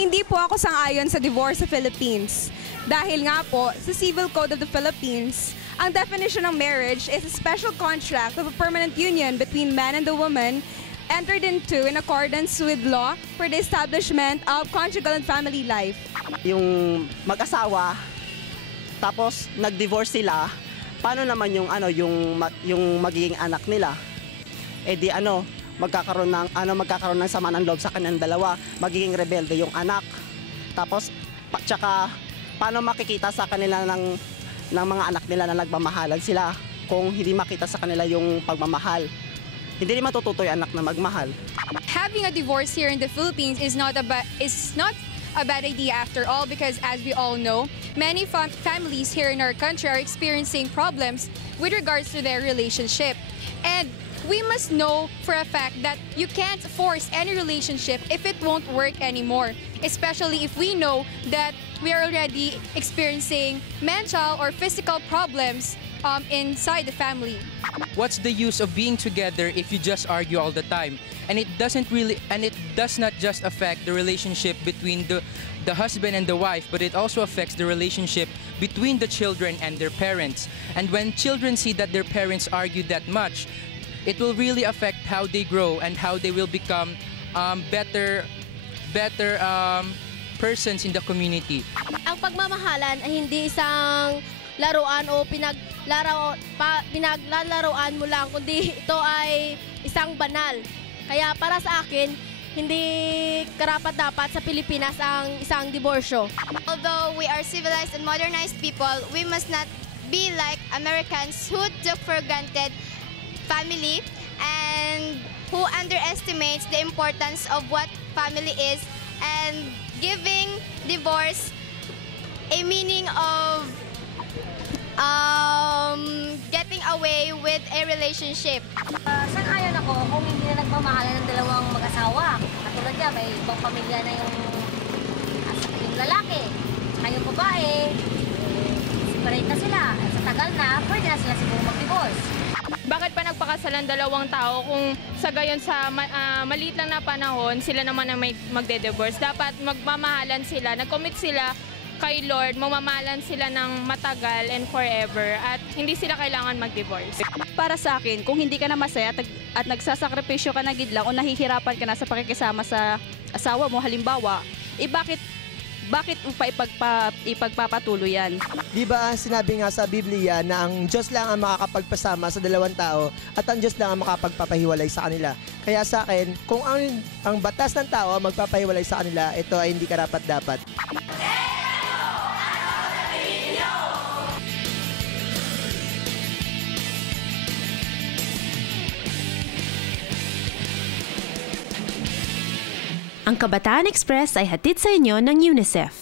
Hindi po ako sang-ayon sa divorce sa Philippines. Dahil nga po, sa Civil Code of the Philippines, ang definition ng marriage is a special contract of a permanent union between man and the woman entered into in accordance with law for the establishment of conjugal and family life. Yung mag-asawa, tapos nag-divorce sila, paano naman yung yung magiging anak nila? Eh di magkakaroon ng sama ng loob sa kanilang dalawa, magiging rebelde yung anak. Tapos tsaka paano makikita sa kanila ng mga anak nila na nagmamahalan sila kung hindi makita sa kanila yung pagmamahal? Hindi rin matututo yung anak na magmahal. Having a divorce here in the Philippines is not a bad idea after all, because as we all know, many families here in our country are experiencing problems with regards to their relationship. And we must know for a fact that you can't force any relationship if it won't work anymore, especially if we know that we are already experiencing mental or physical problems inside the family. What's the use of being together if you just argue all the time? And it does not just affect the relationship between the husband and the wife, but it also affects the relationship between the children and their parents. And when children see that their parents argue that much, it will really affect how they grow and how they will become better persons in the community. Ang pagmamahalan ay hindi isang laruan o pinaglalaroan mo lang, kundi ito ay isang banal. Kaya para sa akin, hindi karapat-dapat sa Pilipinas ang isang diborsyo. Although we are civilized and modernized people, we must not be like Americans who took for granted family and who underestimates the importance of what family is and giving divorce a meaning of getting away with a relationship. Sang-ayon ako kung hindi na nagmamahalan ng dalawang mag-asawa. Katulad niya, may ibang pamilya na yung lalaki, saka yung babae, separate na sila. At sa tagal na, pwede na sila siguro mag-divorce. Bakit pa nagpakasalan dalawang tao kung sa gayon sa maliit lang na panahon, sila naman ang may magde-divorce? Dapat magmamahalan sila, nag-commit sila kay Lord, mamamahalan sila ng matagal and forever at hindi sila kailangan mag-divorce. Para sa akin, kung hindi ka na masaya at nagsasakripisyo ka na gidlang o nahihirapan ka na sa pakikisama sa asawa mo, halimbawa, bakit mo pa ipagpapatuloy yan? Di ba sinabi nga sa Biblia na ang Diyos lang ang makakapagpasama sa dalawang tao at ang Diyos lang ang makapagpapahiwalay sa kanila. Kaya sa akin, kung ang batas ng tao ang magpapahiwalay sa kanila, ito ay hindi karapat-dapat. Ang Kabataan Express ay hatid sa inyo ng UNICEF.